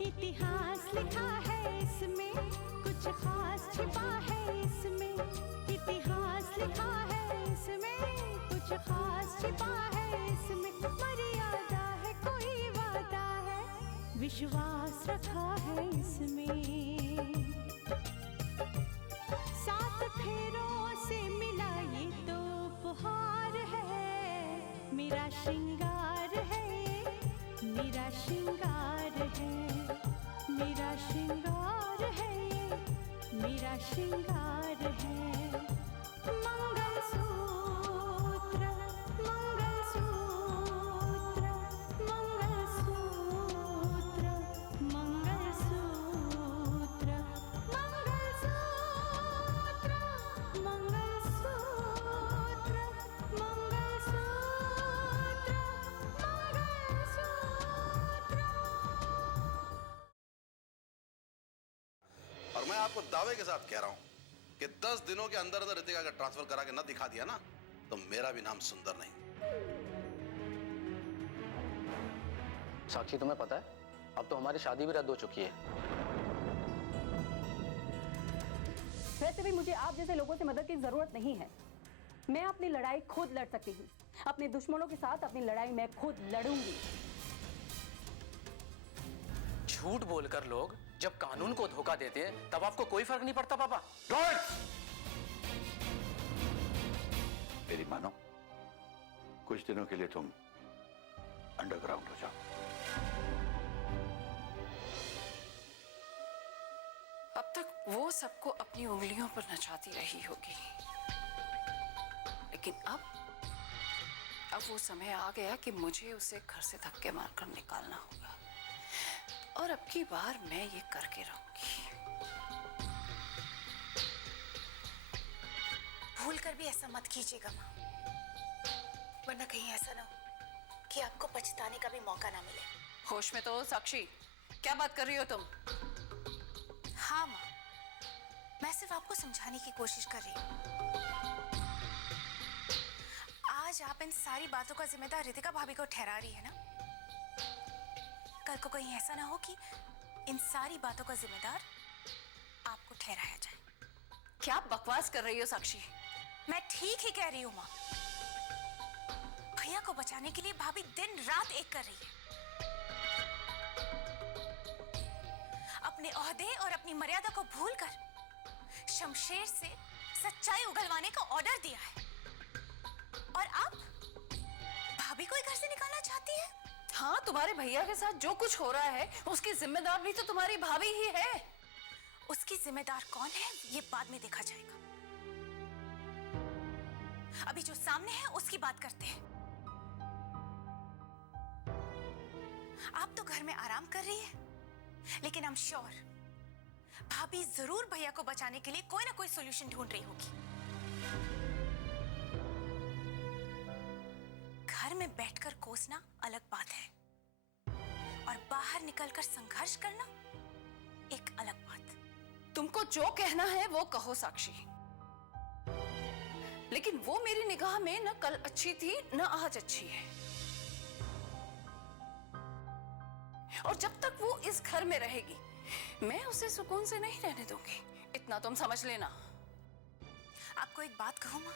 इतिहास लिखा है इसमें, कुछ खास छिपा है इसमें। इतिहास लिखा है इसमें, कुछ खास छिपा है इसमें। मर्यादा है, कोई वादा है, विश्वास रखा है इसमें। सात फेरों से मिला ये तो उपहार है, मेरा श्रृंगार है, मेरा श्रृंगार है, मेरा श्रृंगार है, मेरा श्रृंगार है। मंगलसूत्र, मंगलसूत्र, मंगलसूत्र, मंगलसूत्र, मंगलसूत्र, मंगलसूत्र, और मैं आपको दावे के साथ कह रहा हूं कि 10 दिनों के अंदर अंदर रितिका का ट्रांसफर करा के न दिखा दिया ना, तो मेरा भी नाम सुंदर नहीं। साक्षी, तुम्हें पता है अब तो हमारी शादी भी रद्द हो चुकी है। वैसे भी मुझे आप जैसे लोगों से मदद की जरूरत नहीं है। मैं अपनी लड़ाई खुद लड़ सकती हूँ। अपने दुश्मनों के साथ अपनी लड़ाई मैं खुद लड़ूंगी। झूठ बोलकर लोग जब कानून को धोखा देते हैं तब आपको कोई फर्क नहीं पड़ता पापा। मेरी मानो, कुछ दिनों के लिए तुम अंडरग्राउंड हो जाओ। अब तक वो सबको अपनी उंगलियों पर नचाती रही होगी, लेकिन अब वो समय आ गया कि मुझे उसे घर से धक्के मारकर निकालना होगा। और अब की बार मैं ये करके रहूंगी। भूल कर भी ऐसा मत कीजिएगा माँ, वरना कहीं ऐसा ना हो कि आपको पछताने का भी मौका ना मिले। होश में तो हो साक्षी, क्या बात कर रही हो तुम? हाँ माँ, मैं सिर्फ आपको समझाने की कोशिश कर रही हूँ। आज आप इन सारी बातों का जिम्मेदार रितिका भाभी को ठहरा रही है ना, कल को कहीं ऐसा ना हो कि इन सारी बातों का जिम्मेदार आपको ठहराया जाए। क्या बकवास कर रही हो साक्षी? मैं ठीक ही कह रही हूँ माँ। भैया को बचाने के लिए भाभी दिन रात एक कर रही है। अपने ओहदे और अपनी मर्यादा को भूलकर शमशेर से सच्चाई उगलवाने का ऑर्डर दिया है, और अब भाभी को घर से निकालना चाहती है। हाँ, तुम्हारे भैया के साथ जो कुछ हो रहा है उसकी जिम्मेदार भी तो तुम्हारी भाभी ही है। उसकी जिम्मेदार कौन है ये बाद में देखा जाएगा। अभी जो सामने है उसकी बात करते हैं। आप तो घर में आराम कर रही है, लेकिन आई एम श्योर भाभी जरूर भैया को बचाने के लिए कोई ना कोई सॉल्यूशन ढूंढ रही होगी। घर में बैठकर कोसना अलग बात है, और बाहर निकलकर संघर्ष करना एक अलग बात। तुमको जो कहना है वो कहो साक्षी, लेकिन वो मेरी निगाह में न कल अच्छी थी न आज अच्छी है। और जब तक वो इस घर में रहेगी मैं उसे सुकून से नहीं रहने दूंगी, इतना तुम समझ लेना। आपको एक बात कहूं मां,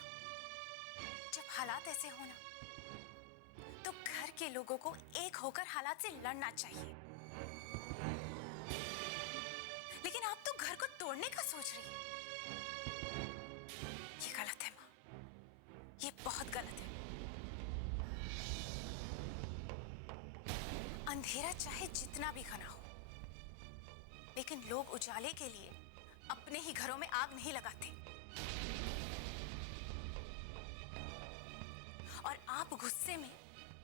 जब हालात ऐसे हो ना, तो घर के लोगों को एक होकर हालात से लड़ना चाहिए। लेकिन आप तो घर को तोड़ने का सोच रही है। ये गलत है मां, ये बहुत गलत है। अंधेरा चाहे जितना भी घना हो, लेकिन लोग उजाले के लिए अपने ही घरों में आग नहीं लगाते। और आप गुस्से में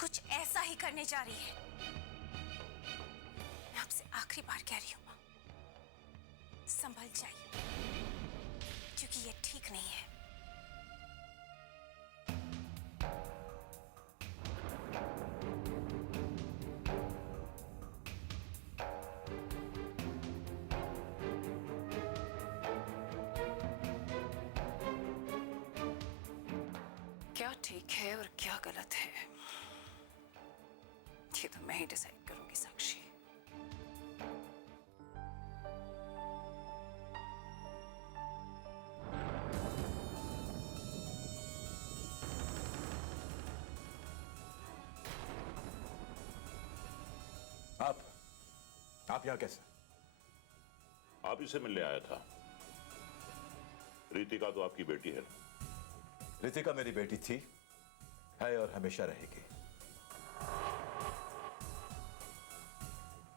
कुछ ऐसा ही करने जा रही है। मैं आपसे आखिरी बार कह रही हूं मां, संभल जाइए, क्योंकि ये ठीक नहीं है। क्या ठीक है और क्या गलत है ये तो मैं ही डिसाइड करूंगी साक्षी। आप यहां कैसे? आप ही से मिलने आया था। रितिका तो आपकी बेटी है। रितिका मेरी बेटी थी, है और हमेशा रहेगी।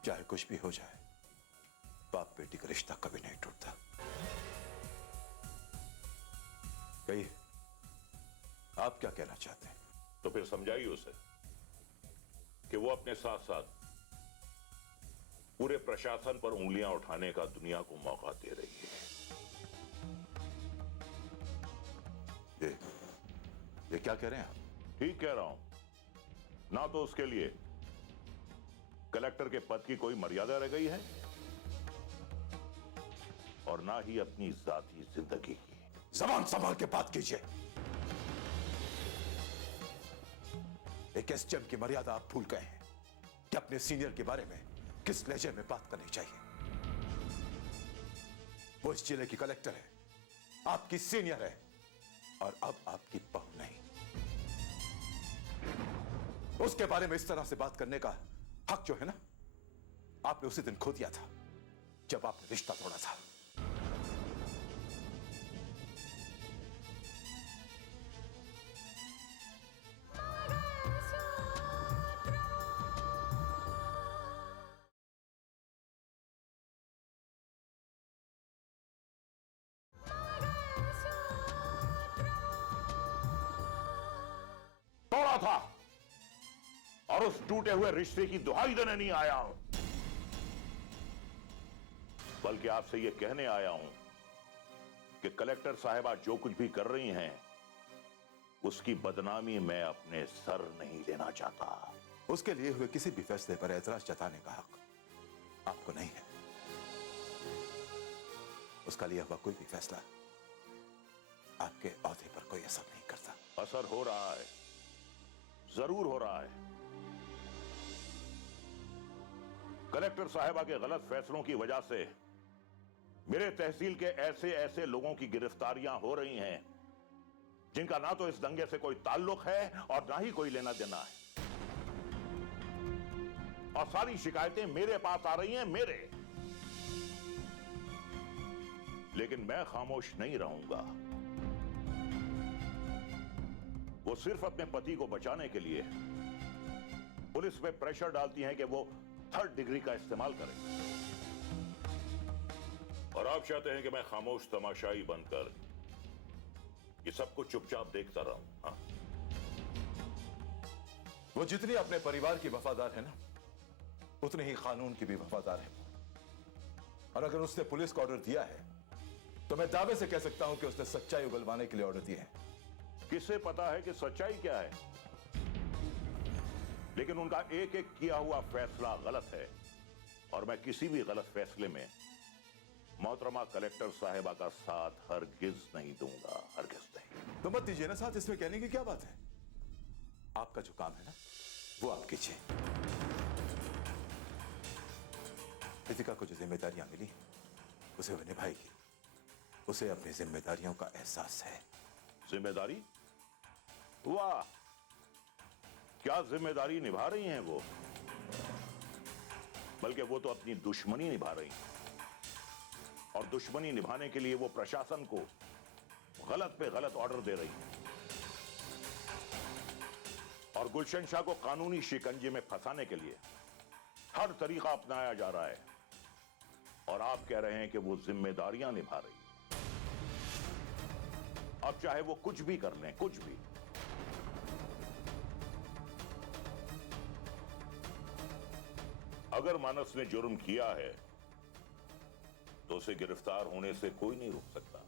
चाहे कुछ भी हो जाए, बाप बेटी का रिश्ता कभी नहीं टूटता। कहिए, आप क्या कहना चाहते हैं? तो फिर समझाइए उसे कि वो अपने साथ साथ पूरे प्रशासन पर उंगलियां उठाने का दुनिया को मौका दे रही है। ये क्या कह रहे हैं आप? ठीक कह रहा हूं। ना तो उसके लिए कलेक्टर के पद की कोई मर्यादा रह गई है और ना ही अपनी जाती जिंदगी की। जबान संभाल के बात कीजिए। एक एसडीएम की मर्यादा आप भूल गए हैं कि अपने सीनियर के बारे में किस लहजे में बात करनी चाहिए। वो इस जिले की कलेक्टर है, आपकी सीनियर है और अब आपकी बहू नहीं। उसके बारे में इस तरह से बात करने का हक जो है ना, आपने उसी दिन खो दिया था जब आपने रिश्ता तोड़ा था। तोड़ा था और उस टूटे हुए रिश्ते की दुहाई देने नहीं आया हूं, बल्कि आपसे यह कहने आया हूं कि कलेक्टर साहिबा जो कुछ भी कर रही हैं, उसकी बदनामी मैं अपने सर नहीं लेना चाहता। उसके लिए हुए किसी भी फैसले पर एतराज जताने का हक आपको नहीं है। उसका लिया हुआ कोई भी फैसला आपके ओहदे पर कोई असर नहीं करता। असर हो रहा है, जरूर हो रहा है। कलेक्टर साहिबा के गलत फैसलों की वजह से मेरे तहसील के ऐसे ऐसे लोगों की गिरफ्तारियां हो रही हैं जिनका ना तो इस दंगे से कोई ताल्लुक है और ना ही कोई लेना देना है, और सारी शिकायतें मेरे पास आ रही हैं, मेरे। लेकिन मैं खामोश नहीं रहूंगा। वो सिर्फ अपने पति को बचाने के लिए पुलिस पे प्रेशर डालती हैं कि वो 3rd डिग्री का इस्तेमाल करें, और आप चाहते हैं कि मैं खामोश तमाशाई बनकर ये सब कुछ चुपचाप देखता रहूं। हाँ? वो जितनी अपने परिवार की वफादार है ना, उतने ही कानून की भी वफादार है। और अगर उसने पुलिस को ऑर्डर दिया है तो मैं दावे से कह सकता हूं कि उसने सच्चाई उगलवाने के लिए ऑर्डर दिए हैं। किसे पता है कि सच्चाई क्या है, लेकिन उनका एक एक किया हुआ फैसला गलत है, और मैं किसी भी गलत फैसले में मोहतरमा कलेक्टर साहिबा का साथ हरगिज नहीं दूंगा, हरगिज नहीं। तो मत दीजिए ना साथ, इसमें कहने की क्या बात है। आपका जो काम है ना, वो आप कीजिए। रितिका को जो जिम्मेदारियां मिली उसे वो निभाएगी। उसे अपनी जिम्मेदारियों का एहसास है। जिम्मेदारी? वाह, क्या जिम्मेदारी निभा रही हैं वो। बल्कि वो तो अपनी दुश्मनी निभा रही हैं, और दुश्मनी निभाने के लिए वो प्रशासन को गलत पे गलत ऑर्डर दे रही हैं, और गुलशन शाह को कानूनी शिकंजे में फंसाने के लिए हर तरीका अपनाया जा रहा है, और आप कह रहे हैं कि वो जिम्मेदारियां निभा रही है। अब चाहे वो कुछ भी कर लें, कुछ भी। अगर मानस ने जुर्म किया है तो उसे गिरफ्तार होने से कोई नहीं रोक सकता।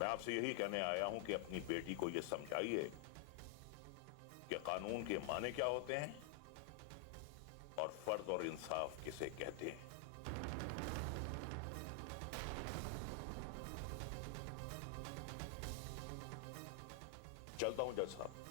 मैं आपसे यही कहने आया हूं कि अपनी बेटी को यह समझाइए कि कानून के माने क्या होते हैं और फर्ज और इंसाफ किसे कहते हैं। चलता हूं जज साहब।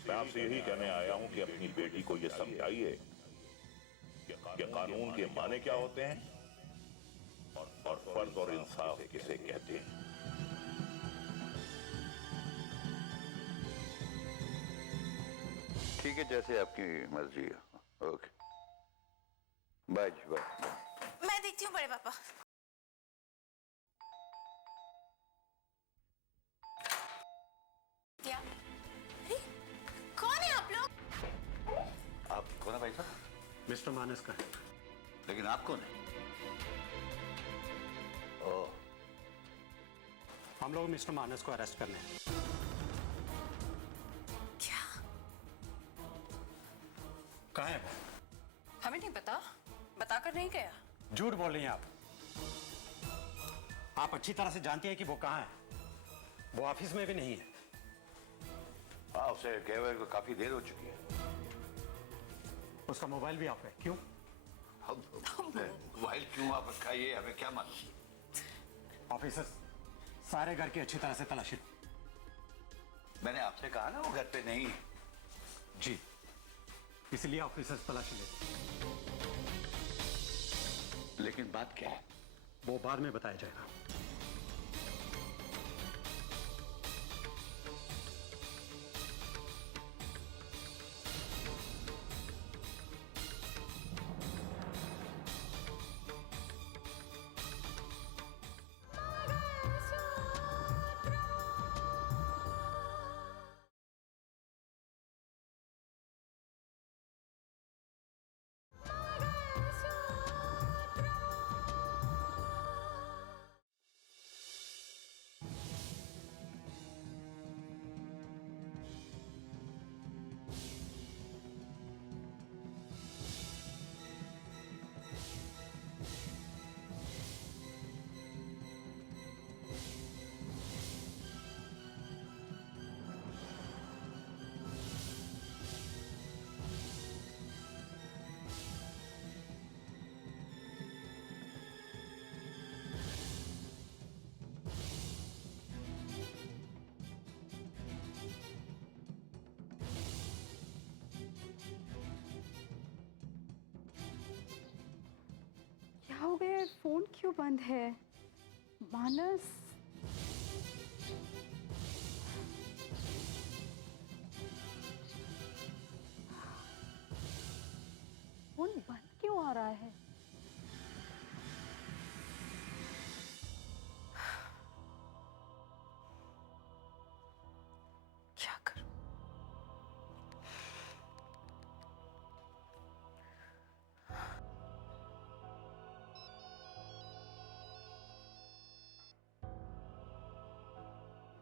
मैं आपसे यही कहने आया हूं कि अपनी बेटी को यह समझाइए कि कानून के माने क्या होते हैं और फर्ज और इंसाफ किसे कहते हैं। ठीक है, जैसे आपकी मर्जी है। ओके, बाय जी, बाय। मैं देखती हूँ बड़े पापा। क्या? अरे, कौन है आप लोग? आप कौन है भाई साहब? मिस्टर मानस का है। लेकिन आप कौन है? ओह, हम लोग मिस्टर मानस को अरेस्ट करने हैं। क्या? कहाँ है वो? हमें नहीं पता, बताकर नहीं गया। झूठ बोल रही हैं आप। आप अच्छी तरह से जानती हैं कि वो कहाँ है। वो ऑफिस में भी नहीं है। हाँ, उसे गए हुए को काफी देर हो चुकी है। उसका मोबाइल भी आप है। क्यों? मोबाइल क्यों आप रखा है, ये हमें क्या मालूम। ऑफिसर्स, सारे घर की अच्छी तरह से तलाशी लो। मैंने आपसे कहा ना वो घर पे नहीं है। जी, इसलिए ऑफिसर्स तलाशी ले। लेकिन बात क्या है? वो बाद में बताया जाएगा। क्या हो गया? फोन क्यों बंद है? मानस, फोन बंद क्यों आ रहा है? क्या करूं?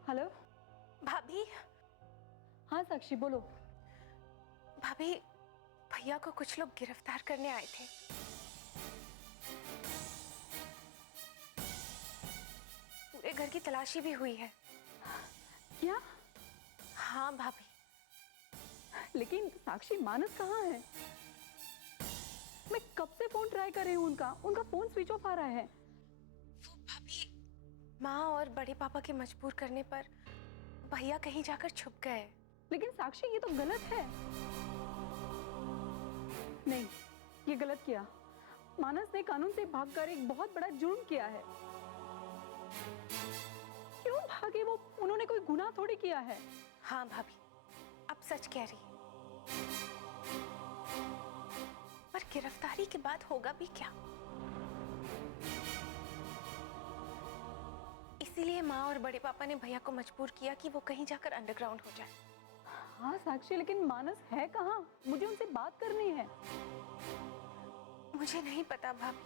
हेलो। भाभी, हाँ साक्षी, बोलो। भाभी, भैया को कुछ लोग गिरफ्तार करने आए थे। पूरे घर की तलाशी भी हुई है। क्या? हाँ भाभी। लेकिन साक्षी, मानस कहाँ है? मैं कब से फोन ट्राई कर रही हूँ उनका फोन स्विच ऑफ आ रहा है। वो भाभी, माँ और बड़े पापा के मजबूर करने पर भैया कहीं जाकर छुप गए। लेकिन साक्षी, ये तो गलत है। नहीं, ये गलत किया। मानस ने कानून से भागकर एक बहुत बड़ा जुर्म किया है। क्यों भागे वो? उन्होंने कोई गुनाह थोड़ी किया है। हाँ भाभी, अब सच कह रही है। पर गिरफ्तारी के बाद होगा भी क्या? इसीलिए माँ और बड़े पापा ने भैया को मजबूर किया कि वो कहीं जाकर अंडरग्राउंड हो जाए। हाँ साक्षी, लेकिन मानस है कहाँ? मुझे उनसे बात करनी है। मुझे नहीं पता भाभी।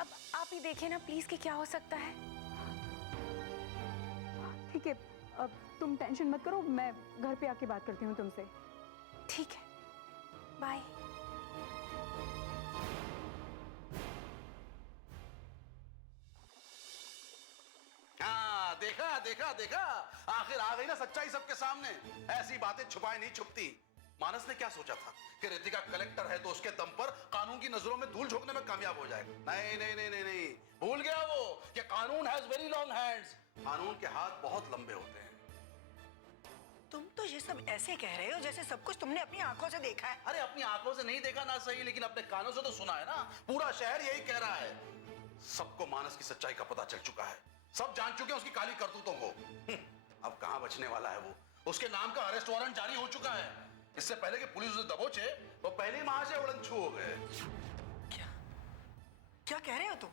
अब आप ही देखें ना प्लीज कि क्या हो सकता है। ठीक है, अब तुम टेंशन मत करो, मैं घर पे आके बात करती हूँ तुमसे। ठीक है, बाय। हाँ, देखा देखा देखा, आखिर आ गई ना सच्चाई सबके सामने। ऐसी बातें छुपाई नहीं छुपती। मानस ने क्या सोचा था कि रितिका कलेक्टर है तो उसके दम पर कानून की नजरों में धूल झोंकने में कामयाब हो जाएगा। नहीं नहीं नहीं नहीं नहीं, भूल गया वो कि कानून हैज वेरी लॉन्ग हैंड्स। कानून के हाथ बहुत लंबे होते हैं। तुम तो ये सब ऐसे कह रहे हो जैसे सब कुछ तुमने अपनी आंखों से देखा है। अरे अपनी आंखों से नहीं देखा ना सही, लेकिन अपने कानों से तो सुना है ना। पूरा शहर यही कह रहा है। सबको मानस की सच्चाई का पता चल चुका है। सब जान चुके हैं उसकी काली करतूतों को। अब कहां बचने वाला है वो। उसके नाम का अरेस्ट वारंट जारी हो चुका है। इससे पहले कि पुलिस उसे दबोचे वो पहले ही वहां से उड़न छू हो गए। क्या कह रहे हो तुम?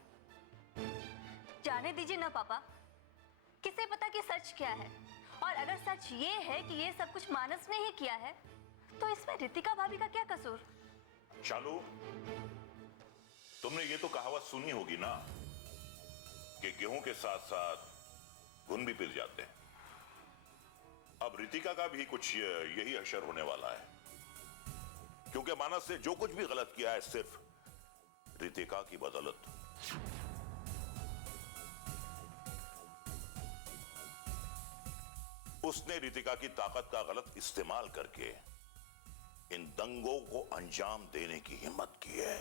जाने दीजिए ना पापा, किसे पता कि सच क्या है। और अगर सच ये है कि ये सब कुछ मानस ने ही किया है, तो इसमें रितिका भाभी का क्या कसूर? शालू, तुमने ये तो कहावत सुनी होगी ना कि गेहूं के साथ साथ घुन भी पिस जाते हैं। अब रितिका का भी कुछ यही हशर होने वाला है, क्योंकि मानस ने जो कुछ भी गलत किया है सिर्फ रितिका की बदौलत। उसने रितिका की ताकत का गलत इस्तेमाल करके इन दंगों को अंजाम देने की हिम्मत की है।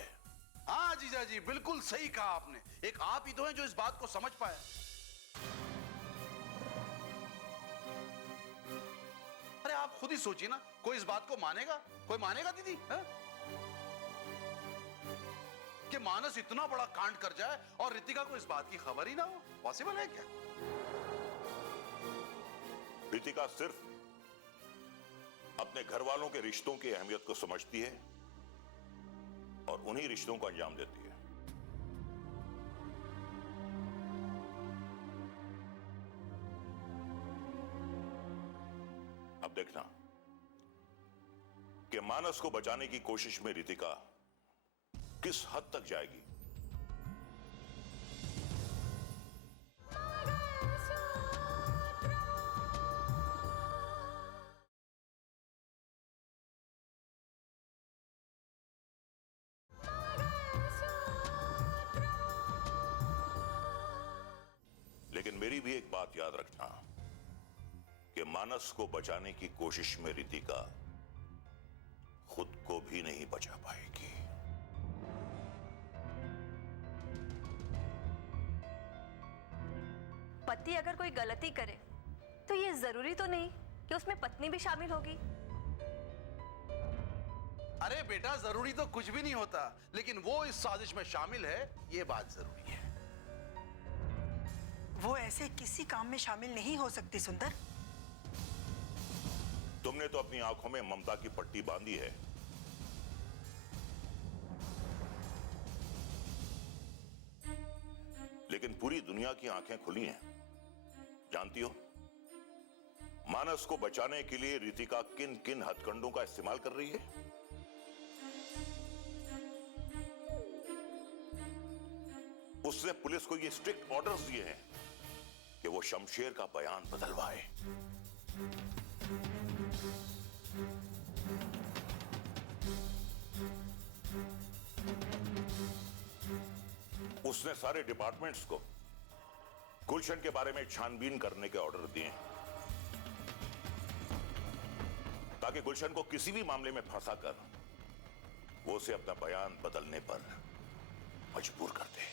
हाँ जीजा जी, बिल्कुल सही कहा आपने। एक आप ही तो हैं जो इस बात को समझ पाए। अरे आप खुद ही सोचिए ना, कोई इस बात को मानेगा? कोई मानेगा दीदी? है? कि मानस इतना बड़ा कांड कर जाए और रितिका को इस बात की खबर ही ना हो? पॉसिबल है क्या? रितिका सिर्फ अपने घर वालों के रिश्तों की अहमियत को समझती है और उन्हीं रिश्तों को अंजाम देती है। अब देखना कि मानस को बचाने की कोशिश में रितिका किस हद तक जाएगी। लेकिन मेरी भी एक बात याद रखना कि मानस को बचाने की कोशिश में रितिका खुद को भी नहीं बचा पाएगी। पति अगर कोई गलती करे तो ये जरूरी तो नहीं कि उसमें पत्नी भी शामिल होगी। अरे बेटा, जरूरी तो कुछ भी नहीं होता, लेकिन वो इस साजिश में शामिल है, ये बात जरूरी है। वो ऐसे किसी काम में शामिल नहीं हो सकती सुंदर। तुमने तो अपनी आंखों में ममता की पट्टी बांधी है, लेकिन पूरी दुनिया की आंखें खुली हैं। जानती हो मानस को बचाने के लिए रितिका किन किन हथकंडों का इस्तेमाल कर रही है? उसने पुलिस को ये स्ट्रिक्ट ऑर्डर्स दिए हैं कि वो शमशेर का बयान बदलवाए। उसने सारे डिपार्टमेंट्स को गुलशन के बारे में छानबीन करने के ऑर्डर दिए हैं, ताकि गुलशन को किसी भी मामले में फंसाकर वो उसे अपना बयान बदलने पर मजबूर कर दे।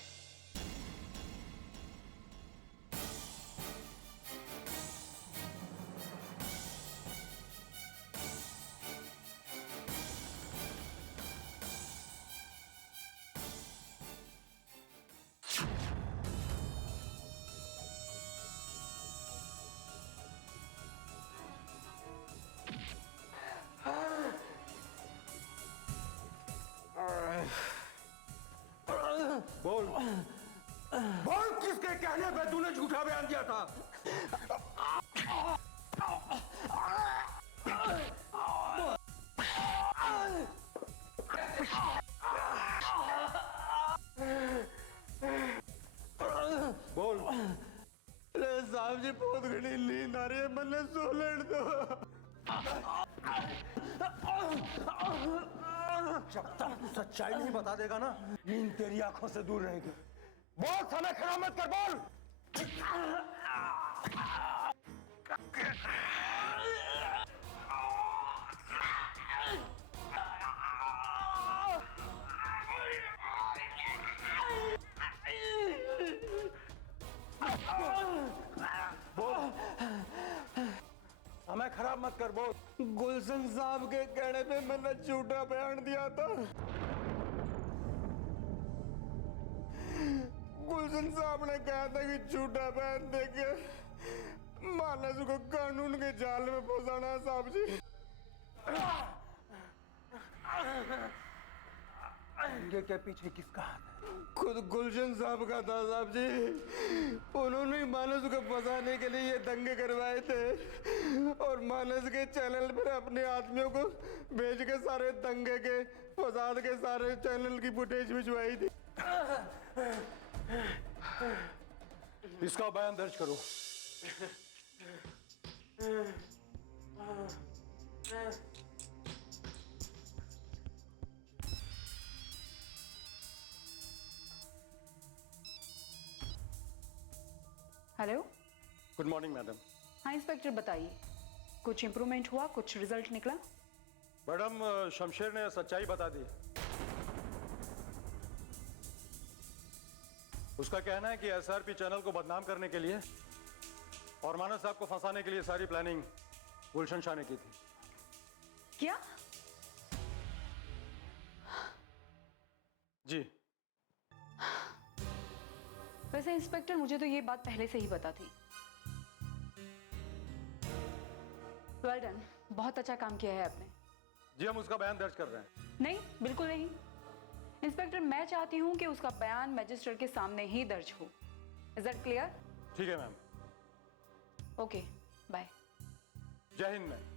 बोल बोल, किसके कहने पे तूने झूठा बयान दिया था? बोल। अरे साहब जी, बहुत घनी नींद आ रही है, मैंने सो लेट दो। जब तक तू सच्चाई नहीं बता देगा ना, नींद तेरी आंखों से दूर रहेगी। बोल, समय खराब मत कर, बोल। समय खराब मत कर बोल। गुलशन साहब के कहने पे मैंने झूठा बयान दिया था। गुलशन साहब ने कहा था कि झूठा बयान देके मानस को कानून के जाल में फंसाना है साहब जी। दंगे के पीछे किसका हाथ है? खुद गुलशन साहब का था साहब जी। उन्होंने ही मानस को फंसाने के लिए ये दंगे करवाए थे और मानस के चैनल पर अपने आदमियों को भेज के सारे दंगे के फसाद के सारे चैनल की फुटेज भिजवाई थी। इसका बयान दर्ज करो। हेलो। Good morning madam. हाँ इंस्पेक्टर, बताइए, कुछ इम्प्रूवमेंट हुआ, कुछ रिजल्ट निकला? मैडम, शमशेर ने सच्चाई बता दी। उसका कहना है कि एसआरपी चैनल को बदनाम करने के लिए और मानस साहब को फंसाने के लिए सारी प्लानिंग गुलशन शाह ने की थी। क्या? जी। वैसे इंस्पेक्टर, मुझे तो ये बात पहले से ही पता थी। वेल डन, बहुत अच्छा काम किया है आपने। जी, हम उसका बयान दर्ज कर रहे हैं। नहीं, बिल्कुल नहीं। इंस्पेक्टर, मैं चाहती हूं कि उसका बयान मजिस्ट्रेट के सामने ही दर्ज हो। Is that clear? ठीक है मैम। Okay, bye. जय हिंद मैम।